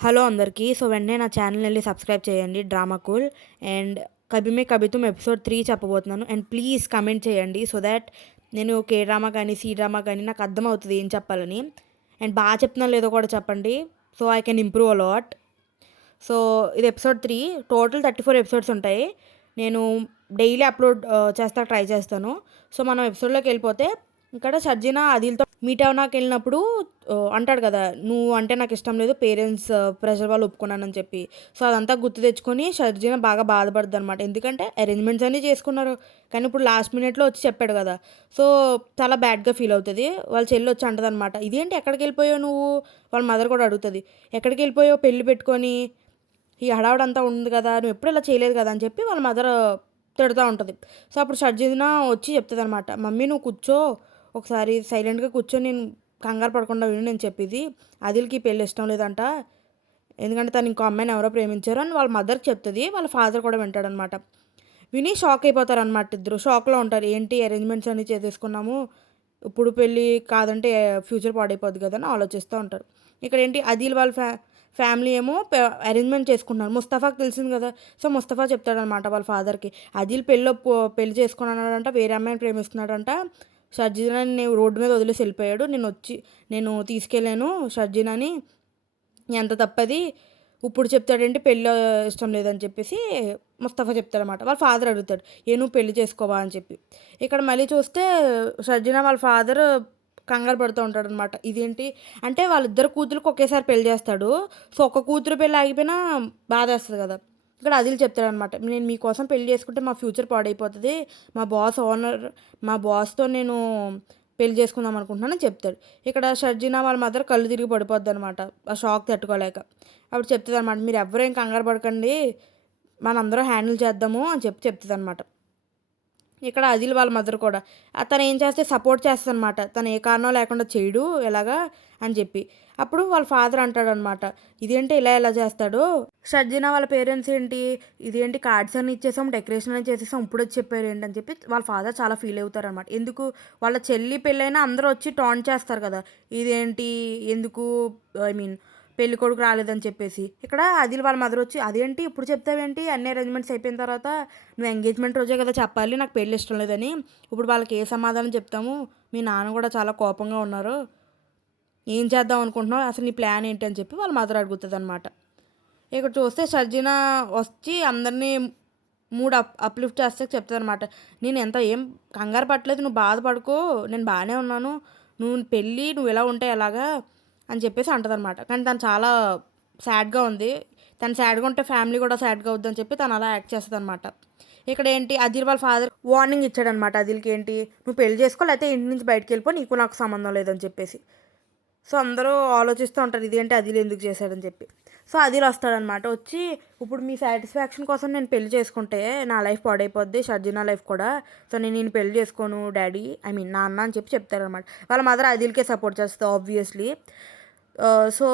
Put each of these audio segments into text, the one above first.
Hello అందరికీ. వెంటనే నా ఛానల్ వెళ్ళి సబ్స్క్రైబ్ చేయండి 'drama cool'. And 'Kabhi May Kabhi Tum' episode 3 చెప్పబోతున్నాను. అండ్ ప్లీజ్ కమెంట్ చేయండి సో దాట్ నేను కే డ్రామా కానీ, సి డ్రామా కానీ నాకు అర్థమవుతుంది ఏం చెప్పాలని. అండ్ బాగా చెప్తున్నాను లేదో కూడా చెప్పండి. So I can improve a lot. So ఇది ఎపిసోడ్ 3. టోటల్ 34 ఎపిసోడ్స్ ఉంటాయి. నేను డైలీ అప్లోడ్ చేస్తా ట్రై చేస్తాను. సో మనం ఎపిసోడ్లోకి వెళ్ళిపోతే, ఇక్కడ షర్జినా అదిల్తో మీట్ అవనాకి వెళ్ళినప్పుడు అంటాడు కదా, నువ్వు అంటే నాకు ఇష్టం లేదు, పేరెంట్స్ ప్రెషర్ వాళ్ళు ఒప్పుకున్నానని చెప్పి. సో అదంతా గుర్తు తెచ్చుకొని షర్జినా బాగా బాధపడుద్ది అనమాట. ఎందుకంటే అరేంజ్మెంట్స్ అన్నీ చేసుకున్నారు, కానీ ఇప్పుడు లాస్ట్ మినిట్లో వచ్చి చెప్పాడు కదా. సో చాలా బ్యాడ్గా ఫీల్ అవుతుంది. వాళ్ళ చెల్లి వచ్చి అంటది అనమాట, ఇదేంటి ఎక్కడికి వెళ్ళిపోయావు నువ్వు. వాళ్ళ మదర్ కూడా అడుగుతుంది, ఎక్కడికి వెళ్ళిపోయావు పెళ్ళి పెట్టుకొని, ఈ హడావుడంతా ఉంది కదా, నువ్వు ఎప్పుడు ఇలా చేయలేదు కదా అని చెప్పి వాళ్ళ మదర్ తిడుతూ ఉంటుంది. సో అప్పుడు షర్జినా వచ్చి చెప్తుంది అనమాట, మమ్మీ నువ్వు కూర్చో, ఒకసారి సైలెంట్గా కూర్చొని నేను కంగారు పడకుండా విను నేను చెప్పేది. అదిల్కి పెళ్ళి ఇష్టం లేదంట, ఎందుకంటే తను ఇంకో అమ్మాయిని ఎవరో ప్రేమించారు అని వాళ్ళ మదర్కి చెప్తుంది. వాళ్ళ ఫాదర్ కూడా వింటాడనమాట. విని షాక్ అయిపోతారు అనమాట. ఇద్దరు షాక్లో ఉంటారు, ఏంటి అరేంజ్మెంట్స్ అన్నీ చేసేసుకున్నాము, ఇప్పుడు పెళ్ళి కాదంటే ఫ్యూచర్ పాడైపోద్ది కదా అని ఆలోచిస్తూ ఉంటారు. ఇక్కడ ఏంటి అదిల్ వాళ్ళ ఫ్యామిలీ ఏమో అరేంజ్మెంట్ చేసుకుంటున్నారు. ముస్తఫాకి తెలిసింది కదా. సో ముస్తఫా చెప్తాడనమాట వాళ్ళ ఫాదర్కి, అదిల్ పెళ్ళి చేసుకున్నాడంట, వేరే అమ్మాయిని ప్రేమిస్తున్నాడంట, షర్జినాని రోడ్డు మీద వదిలేసి వెళ్ళిపోయాడు, నేను తీసుకెళ్ళాను షర్జినాని, ఎంత తప్పది, ఇప్పుడు చెప్తాడేంటి పెళ్ళి ఇష్టం లేదని చెప్పేసి ముస్తఫా చెప్తాడనమాట. వాళ్ళ ఫాదర్ అడుగుతాడు, నువ్వు పెళ్లి చేసుకోవా అని చెప్పి. ఇక్కడ మళ్ళీ చూస్తే షర్జినా వాళ్ళ ఫాదర్ కంగారు పడుతూ ఉంటాడు అనమాట. ఇదేంటి అంటే వాళ్ళిద్దరు కూతురికి ఒకేసారి పెళ్లి చేస్తాడు. సో ఒక కూతురు పెళ్ళి ఆగిపోయినా బాధేస్తుంది కదా. ఇక్కడ అదిల్ చెప్తాడనమాట, నేను మీకోసం పెళ్లి చేసుకుంటే మా ఫ్యూచర్ పాడైపోతుంది, మా బాస్తో నేను పెళ్లి చేసుకుందాం అనుకుంటున్నానని చెప్తాడు. ఇక్కడ షర్జినా వాళ్ళ మదర్ కళ్ళు తిరిగి పడిపోద్ది అనమాట, ఆ షాక్ తట్టుకోలేక. అప్పుడు చెప్తుంది అనమాట, మీరు ఎవరూ ఏం కంగారు పడకండి, మనందరం హ్యాండిల్ చేద్దాము అని చెప్తుంది అనమాట. ఇక్కడ అదిల్ వాళ్ళ మదర్ కూడా తను ఏం చేస్తే సపోర్ట్ చేస్తుంది అనమాట, తను ఏ కారణం లేకుండా చేయడు ఎలాగా అని చెప్పి. అప్పుడు వాళ్ళ ఫాదర్ అంటాడనమాట, ఇదేంటి ఎలా చేస్తాడు, షర్జినా వాళ్ళ పేరెంట్స్ ఏంటి, ఇదేంటి కార్డ్స్ అన్ని ఇచ్చేసాం, డెకరేషన్ అని చేసేసాం, ఇప్పుడు వచ్చి చెప్పారు ఏంటి అని చెప్పి వాళ్ళ ఫాదర్ చాలా ఫీల్ అవుతారు అనమాట. ఎందుకు వాళ్ళ చెల్లి పెళ్ళైనా అందరూ వచ్చి టాన్ చేస్తారు కదా, ఇదేంటి ఎందుకు, ఐ మీన్ పెళ్లి కొడుకు రాలేదని చెప్పేసి. ఇక్కడ అదిల్ వాళ్ళ మదర్ వచ్చి, అదేంటి ఇప్పుడు చెప్తావేంటి, అన్ని అరేంజ్మెంట్స్ అయిపోయిన తర్వాత, నువ్వు ఎంగేజ్మెంట్ రోజే కదా చెప్పాలి నాకు పెళ్ళి ఇష్టం లేదని, ఇప్పుడు వాళ్ళకి ఏ సమాధానం చెప్తాము, మీ నాన్న కూడా చాలా కోపంగా ఉన్నారు, ఏం చేద్దాం అనుకుంటున్నావు, అసలు నీ ప్లాన్ ఏంటి అని చెప్పి వాళ్ళ మదర్ అడుగుతుంది అనమాట. ఇక్కడ చూస్తే షర్జినా వచ్చి అందరినీ మూడ్ అప్లిఫ్ట్ చేస్తే చెప్తుంది అనమాట, నేను ఏం కంగారు పట్టలేదు, నువ్వు బాధపడుకో, నేను బాగానే ఉన్నాను, నువ్వు ఇలా ఉంటే ఎలాగా అని చెప్పేసి అంటదనమాట. కానీ తను చాలా సాడ్గా ఉంది, తను సాడ్గా ఉంటే ఫ్యామిలీ కూడా సాడ్గా అవుద్దని చెప్పి తను అలా యాక్ట్ చేస్తుంది అనమాట. ఇక్కడ ఏంటి అదిల్ వాళ్ళ ఫాదర్ వార్నింగ్ ఇచ్చాడనమాట అదిల్కి, ఏంటి నువ్వు పెళ్లి చేసుకో లేకపోతే ఇంటి నుంచి బయటకు వెళ్ళిపో, నీకు నాకు సంబంధం లేదని చెప్పేసి. సో అందరూ ఆలోచిస్తూ ఉంటారు, ఇదేంటి అదిల్ ఎందుకు చేశాడని చెప్పి. సో అదిల్ వస్తాడనమాట, వచ్చి ఇప్పుడు మీ సాటిస్ఫాక్షన్ కోసం నేను పెళ్లి చేసుకుంటే నా లైఫ్ పాడైపోద్ది, షర్జినా లైఫ్ కూడా, సో నేను పెళ్లి చేసుకోను డాడీ, ఐ మీన్ నాన్న అని చెప్పి చెప్తారనమాట. వాళ్ళ మదర్ అదిల్కే సపోర్ట్ చేస్తుంది ఆబ్వియస్లీ. సో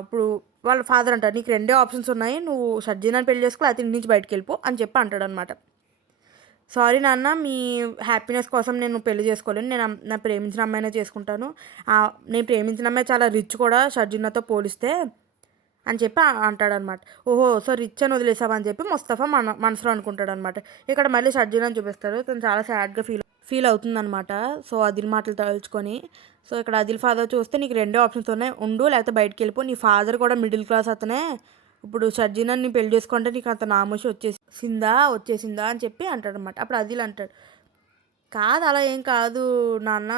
ఇప్పుడు వాళ్ళ ఫాదర్ అంటారు, నీకు రెండే ఆప్షన్స్ ఉన్నాయి, నువ్వు షర్జినాని పెళ్లి చేసుకో లేకపోతే ఇంటి నుంచి బయటకు వెళ్ళిపో అని చెప్పి అంటాడు అనమాట. సారీ నాన్న, మీ హ్యాపీనెస్ కోసం నేను పెళ్లి చేసుకోలేను, నేను నా ప్రేమించిన అమ్మాయినే చేసుకుంటాను, నేను ప్రేమించిన అమ్మాయి చాలా రిచ్ కూడా షర్జినాతో పోలిస్తే అని చెప్పి అంటాడనమాట. ఓహో సో రిచ్ అని వదిలేసావా అని చెప్పి ముస్తఫా మనసులో అనుకుంటాడు అనమాట. ఇక్కడ మళ్ళీ షర్జినాని చూపిస్తారు, తను చాలా సాడ్గా ఫీల్ అవుతుందనమాట. సో అదిల్ మాటలు తలుచుకొని. సో ఇక్కడ అదిల్ ఫాదర్ చూస్తే, నీకు రెండే ఆప్షన్స్ ఉన్నాయి, ఉండు లేకపోతే బయటకు వెళ్ళిపో, నీ ఫాదర్ కూడా మిడిల్ క్లాస్ అతనే, ఇప్పుడు షర్జినాని పెళ్లి చేసుకుంటే నీకు అంత నామోషి వచ్చేసిందా అని చెప్పి అంటాడనమాట. అప్పుడు అదిల్ అంటాడు, కాదు అలా ఏం కాదు నాన్న,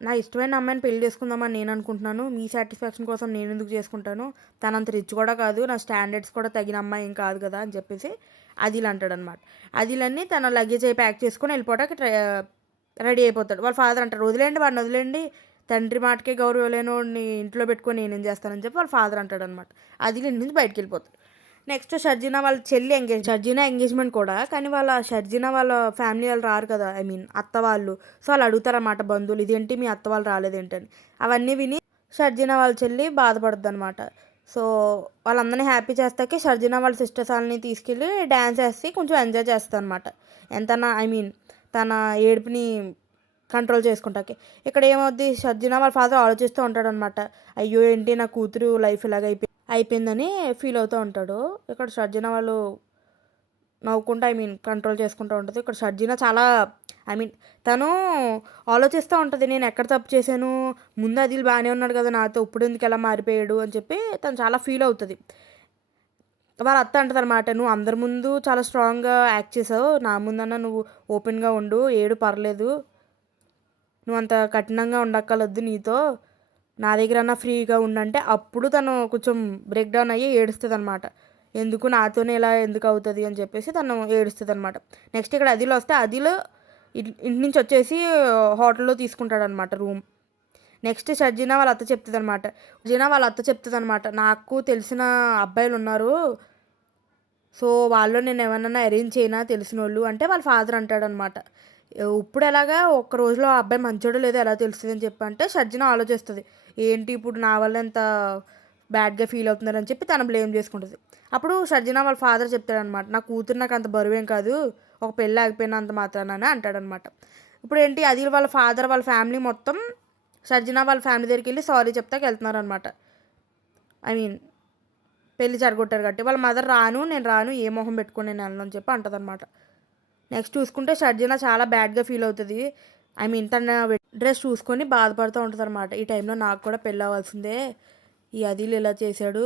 నా ఇష్టమైన అమ్మాయిని పెళ్లి చేసుకుందామని నేను అనుకుంటున్నాను, మీ సాటిస్ఫాక్షన్ కోసం నేను ఎందుకు చేసుకుంటాను, తనంత రిచ్ కూడా కాదు, నా స్టాండర్డ్స్ కూడా తగిన అమ్మాయి ఏం కాదు కదా అని చెప్పేసి అదిల్ అంటాడనమాట. అదిలన్నీ తన లగేజ్ అయి ప్యాక్ చేసుకొని వెళ్ళిపోవడానికి రెడీ అయిపోతాడు. వాళ్ళ ఫాదర్ అంటారు, వాడిని వదిలేండి, తండ్రి మాటకే గౌరవం లేనోడిని ఇంట్లో పెట్టుకొని నేనేం చేస్తానని చెప్పి వాళ్ళ ఫాదర్ అంటాడనమాట. అదిల్ ఇంటి నుంచి బయటకు వెళ్ళిపోతాడు. నెక్స్ట్ షర్జినా వాళ్ళ చెల్లి షర్జినా ఎంగేజ్మెంట్ కూడా, కానీ షర్జినా వాళ్ళ ఫ్యామిలీ వాళ్ళు రారు కదా, ఐ మీన్ అత్త వాళ్ళు. సో వాళ్ళు అడుగుతారన్నమాట బంధువులు, ఇదేంటి మీ అత్త వాళ్ళు రాలేదేంటని. అవన్నీ విని షర్జినా వాళ్ళ చెల్లి బాధపడుద్ది అనమాట. సో వాళ్ళందరినీ హ్యాపీ చేస్తాకే షర్జినా వాళ్ళ సిస్టర్స్ వాళ్ళని తీసుకెళ్ళి డ్యాన్స్ వేసి కొంచెం ఎంజాయ్ చేస్తుంది అనమాట, ఎంతనా ఐ మీన్ తన ఏడుపుని కంట్రోల్ చేసుకుంటాకి. ఇక్కడ ఏమవుద్ది, షర్జినా వాళ్ళ ఫాదర్ ఆలోచిస్తూ ఉంటాడనమాట, అయ్యో ఏంటి నా కూతురు లైఫ్ ఇలాగ అయిపోయిందని ఫీల్ అవుతూ ఉంటాడు. ఇక్కడ షర్జిన వాళ్ళు నవ్వుకుంటూ కంట్రోల్ చేసుకుంటూ ఉంటుంది. ఇక్కడ షర్జిన చాలా తను ఆలోచిస్తూ ఉంటుంది, నేను ఎక్కడ తప్పు చేశాను, ముందు అదిల్ బాగానే ఉన్నాడు కదా నాతో, ఇప్పుడు ఎందుకు ఎలా మారిపోయాడు అని చెప్పి తను చాలా ఫీల్ అవుతుంది. వాళ్ళ అత్త అంటదనమాట, నువ్వు అందరి ముందు చాలా స్ట్రాంగ్గా యాక్ట్ చేసావు, నా ముందన్నా నువ్వు ఓపెన్గా ఉండు, ఏడు పర్లేదు, నువ్వు అంత కఠినంగా ఉండక్కర్లేదు నీతో, నా దగ్గర ఫ్రీగా ఉండంటే అప్పుడు తను కొంచెం బ్రేక్ డౌన్ అయ్యి ఏడుస్తుంది అనమాట. ఎందుకు నాతోనే ఇలా ఎందుకు అవుతుంది అని చెప్పేసి తను ఏడుస్తుంది అనమాట. నెక్స్ట్ ఇక్కడ అదిల్ వస్తే అదిల్ ఇంటి నుంచి వచ్చేసి హోటల్లో తీసుకుంటాడనమాట రూమ్. నెక్స్ట్ షర్జినా వాళ్ళ అత్త చెప్తుంది అనమాట, నాకు తెలిసిన అబ్బాయిలు ఉన్నారు, సో వాళ్ళు నేను ఏమన్నా అరేంజ్ చేయనా తెలిసిన వాళ్ళు అంటే వాళ్ళ ఫాదర్ అంటాడనమాట. ఇప్పుడు ఎలాగా ఒక్క రోజులో ఆ అబ్బాయి మంచోడో లేదో ఎలా తెలుస్తుంది అని చెప్పి అంటే షర్జినా ఆలోచిస్తుంది, ఏంటి ఇప్పుడు నా వల్ల ఎంత బ్యాడ్గా ఫీల్ అవుతున్నారని చెప్పి తను బ్లేమ్ చేసుకుంటుంది. అప్పుడు షర్జినా వాళ్ళ ఫాదర్ చెప్తాడనమాట, నా కూతురు నాకు అంత బరువేం కాదు, ఒక పెళ్ళి ఆగిపోయినా అంత మాత్రానని అంటాడనమాట. ఇప్పుడు ఏంటి అది వాళ్ళ ఫాదర్ వాళ్ళ ఫ్యామిలీ మొత్తం షర్జినా వాళ్ళ ఫ్యామిలీ దగ్గరికి వెళ్ళి సారీ చెప్తాకి వెళ్తున్నారు అనమాట. పెళ్ళి జరగొట్టారు కాబట్టి వాళ్ళ మదర్ నేను రాను, ఏ మొహం పెట్టుకుని నేను వెళ్ళను అని చెప్పి అంటదనమాట. నెక్స్ట్ చూసుకుంటే షర్జినా చాలా బ్యాడ్గా ఫీల్ అవుతుంది. తన డ్రెస్ చూసుకొని బాధపడుతూ ఉంటుంది అనమాట. ఈ టైంలో నాకు కూడా పెళ్ళి అవ్వాల్సిందే, ఈ అదిల్ ఇలా చేశాడు,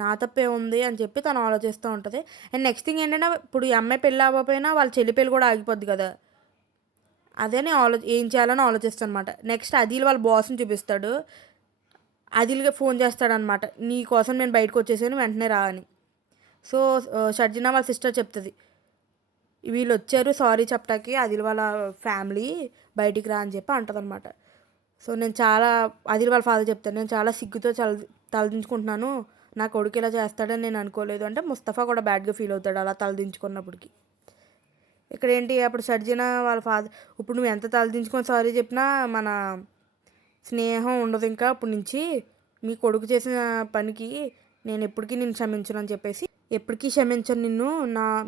నా తప్పే ఉంది అని చెప్పి తను ఆలోచిస్తూ ఉంటుంది. అండ్ నెక్స్ట్ థింగ్ ఏంటంటే, ఇప్పుడు ఈ అమ్మాయి పెళ్ళి అవ్వకపోయినా వాళ్ళ చెల్లి పెళ్ళి కూడా ఆగిపోద్ది కదా, అదే ఏం చేయాలని ఆలోచిస్తాను అనమాట. నెక్స్ట్ అదిల్ వాళ్ళ బాస్ని చూపిస్తాడు. అదిల్గా ఫోన్ చేస్తాడనమాట, నీ కోసం నేను బయటకు వచ్చేసాను వెంటనే రా అని. సో షర్జినా వాళ్ళ సిస్టర్ చెప్తుంది, వీళ్ళు వచ్చారు సారీ చెప్పటానికి అదిల్ వాళ్ళ ఫ్యామిలీ, బయటికి రా అని చెప్పి అంటదనమాట. సో నేను చాలా అదిల్ వాళ్ళ ఫాదర్ చెప్తాను, నేను చాలా సిగ్గుతో తలదించుకుంటున్నాను, నా కొడుకు ఇలా చేస్తాడని నేను అనుకోలేదు అంటే ముస్తఫా కూడా బ్యాడ్గా ఫీల్ అవుతాడు అలా తలదించుకున్నప్పటికి. ఇక్కడ ఏంటి, అప్పుడు షర్జినా వాళ్ళ ఫాదర్, ఇప్పుడు నువ్వు ఎంత తలదించుకొని సారీ చెప్పినా మన స్నేహం ఉండదు ఇంకా అప్పటి నుంచి, మీ కొడుకు చేసిన పనికి నేను ఎప్పటికీ నిన్ను క్షమించను అని చెప్పేసి, ఎప్పటికీ క్షమించను నిన్ను,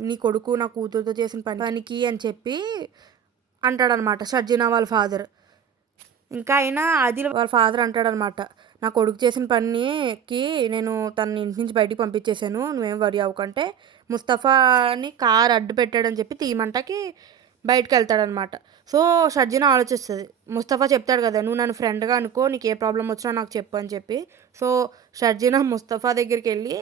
నీ కొడుకు నా కూతురుతో చేసిన పనికి అని చెప్పి అంటాడనమాట షర్జినా వాళ్ళ ఫాదర్. ఇంకా అయినా ఆదిల్ వాళ్ళ ఫాదర్ అంటాడనమాట, నా కొడుకు చేసిన పనికి నేను తన ఇంటి నుంచి బయటికి పంపించేశాను, నువ్వేం వరి అవ్వకంటే ముస్తఫాని కార్ అడ్డు పెట్టాడని చెప్పి తీయమంటకి బయటకు వెళ్తాడనమాట. సో షర్జినా ఆలోచిస్తుంది, ముస్తఫా చెప్తాడు కదా నువ్వు నన్ను ఫ్రెండ్గా అనుకో, నీకు ఏ ప్రాబ్లం వచ్చినా నాకు చెప్పు అని చెప్పి. సో షర్జినా ముస్తఫా దగ్గరికి వెళ్ళి,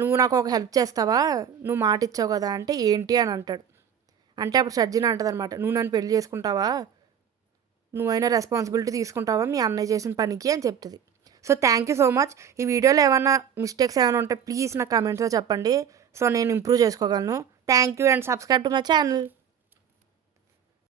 నువ్వు నాకు ఒక హెల్ప్ చేస్తావా, నువ్వు మాట ఇచ్చావు కదా అంటే ఏంటి అని అంటాడు. అంటే అప్పుడు షర్జినా అంటుంది అనమాట, నువ్వు నన్ను పెళ్లి చేసుకుంటావా, నువ్వైనా రెస్పాన్సిబిలిటీ తీసుకుంటావా మీ అన్నయ్య చేసిన పనికి అని చెప్తుంది. So thank you so much. ఈ వీడియోలో ఏమైనా మిస్టేక్స్ ఏమైనా ఉంటే ప్లీజ్ నాకు కామెంట్స్లో చెప్పండి, సో నేను ఇంప్రూవ్ చేసుకోగలను. Thank you and subscribe to my channel.